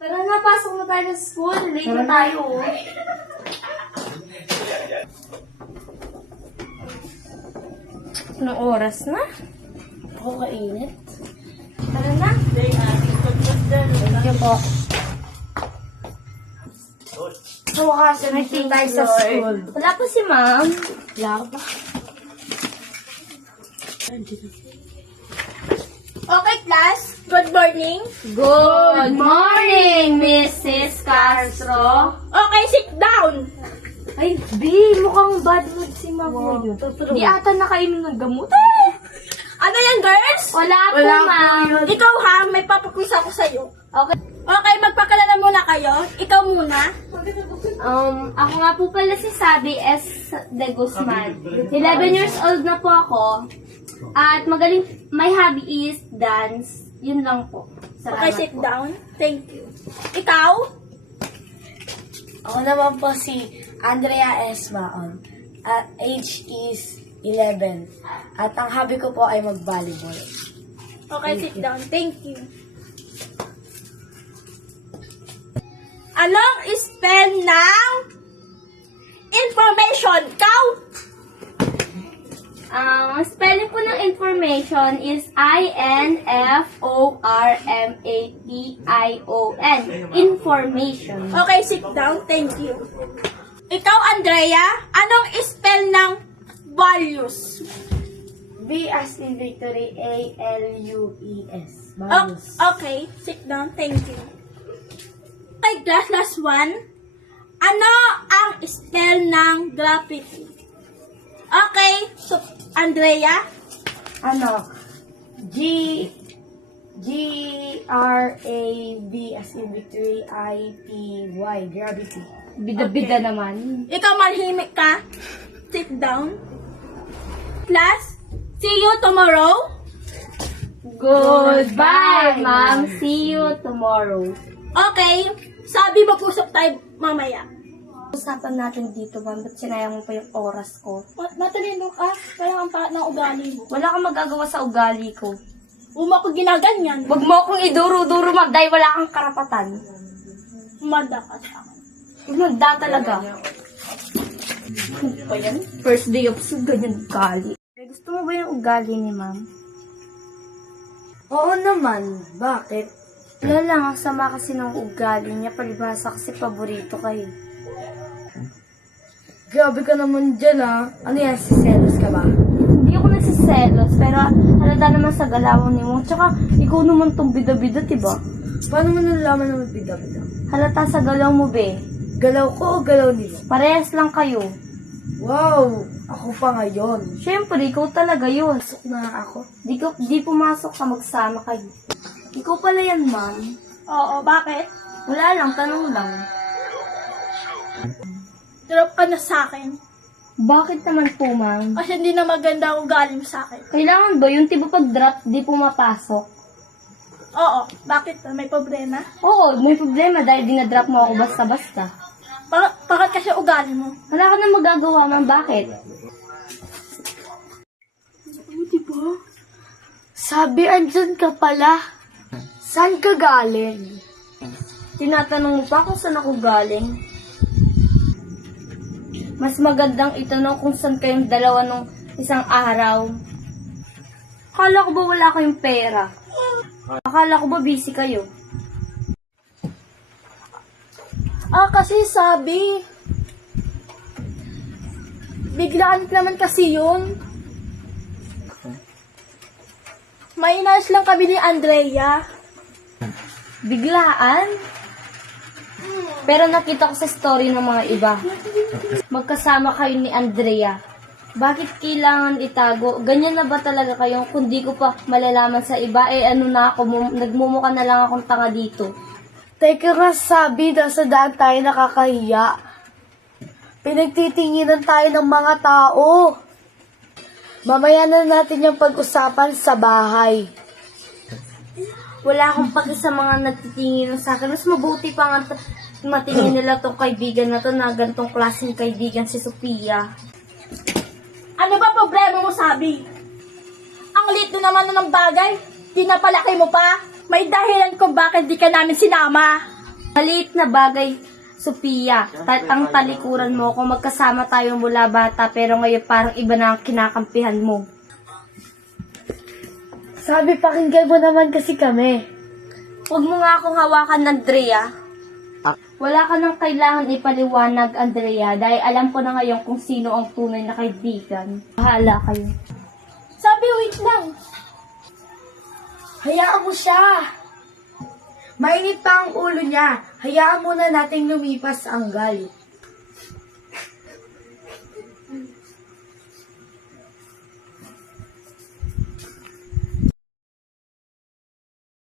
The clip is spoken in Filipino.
Tara na, pasok na tayo sa school. Late na tayo. Anong oras na? Ako kainit. Tara na. Thank you po. So, kasi nagting tayo sa school. Wala po si ma'am. Wala ba? Okay, class. Good morning. Good morning, Mrs. Castro. Okay, sit down. Ay, B, mukhang bad mood si ma'am ngayon. Di ata nakainom ng gamot. Ano yan, girls? Wala po, Wala po ma'am. yun. Ikaw ha, may papakwis ako sa'yo. Okay. Okay, magpakilala muna kayo. Ikaw muna. Ako nga po pala si Sabi S. De Guzman. 11 years old na po ako. At magaling, my hobby is dance. Yun lang po. Okay, Salamat sit po. down. Thank you. Ikaw? Ako naman po si Andrea S. Maon. At age is 11. At ang hobby ko po ay mag-volleyball. Okay, sit down. Thank you. Anong spell ng information? Ikaw? Ang spelling po ng information is I-N-F-O-R-M-A-T-I-O-N. Information. Okay, sit down. Thank you. Ikaw, Andrea, anong spell ng values? V as in victory, A-L-U-E-S. Okay, sit down. Thank you. Okay, class, last one. Ano ang spell ng graffiti? Okay, so, Andrea? Ano? G-R-A-V as in victory, I-T-Y. Gravity. Bida-bida naman. Ikaw malhimik ka. Sit down. Class, see you tomorrow. Goodbye, ma'am. See you tomorrow. Okay, sabi mag-usap tayo mamaya. Usapan natin dito, ma'am. Ba't sinayang mo pa yung oras ko? Matalino ka, kaya ang paat ng ugali mo. Wala kang magagawa sa ugali ko. Uma ko ginaganyan. Huwag mo akong iduro-duro, ma'am, dahil wala kang karapatan. Umanda ka sa akin. Magda talaga. Ano ba yan? First day of school, ganyan ugali. Gusto mo ba yung ugali ni ma'am? Oo naman. Bakit? Wala lang, ang sama kasi ng ugali niya. Palibhasa kasi paborito kayo. Grabe ka naman dyan Ano yan? Siselos ka ba? Hindi ako nagsiselos, pero halata naman sa galawan ni mo. Tsaka, ikaw naman tong bida-bida, diba? Paano mo nalaman na magbida-bida? Halata sa galaw mo, be. Galaw ko o galaw nila? Parehas lang kayo. Wow! Ako pa ngayon. Siyempre, ikaw talaga yun. Pasok na ako. Di pumasok ka, magsama kayo. Ikaw pala yan, ma'am. Oo, bakit? Wala lang, tanong lang. Drop ka na sa akin. Bakit naman po, ma'am? Kasi hindi na maganda ang ugali mo sa akin. Kailangan ba yung tipo pag drop, di pumapasok? Oo, bakit? May problema? Oo, may problema dahil dinadrop mo ako basta-basta. Bakit kasi ugali mo? Wala ka na magagawa, ma'am. Bakit? Diba? Sabi, andyan ka pala. Saan ka galing? Tinatanong mo pa kung saan ako galing? Mas magandang itanong kung saan kayong dalawa nung isang araw. Akala ko ba wala kayong pera? Akala ko ba busy kayo? Kasi sabi, biglaan naman kasi yun. May inayos lang kami ni Andrea. Biglaan? Pero nakita ko sa story ng mga iba. Magkasama kayo ni Andrea. Bakit kailangan itago? Ganyan na ba talaga kayo? Kung di ko pa malalaman sa iba, ano na ako, nagmumukha na lang akong tanga dito. Teka nga, sabi, nasa daan tayo nakakahiya. Pinagtitinginan tayo ng mga tao. Mamaya na natin yung pag-usapan sa bahay. Wala akong paki sa mga nagtitingin sa akin. Mas mabuti pa nga matingin nila tong kaibigan na to na gantong klaseng kaibigan si Sophia. Ano ba problema mo, sabi? Ang liit na naman ng bagay. Pinapalaki mo pa. May dahilan kung bakit di ka namin sinama. Maliit na bagay, Sophia. Ang talikuran mo kung magkasama tayo mula bata pero ngayon parang iba na ang kinakampihan mo. Sabi, pakinggan mo naman kasi kami. Huwag mo nga akong hawakan, Andrea. Wala ka nang kailangan ipaliwanag, Andrea, dahil alam ko na ngayon kung sino ang tunay na kaibigan. Bahala kayo. Sabi, wait lang. Hayaan mo siya. Mainit pa ang ulo niya. Hayaan muna nating lumipas ang galit.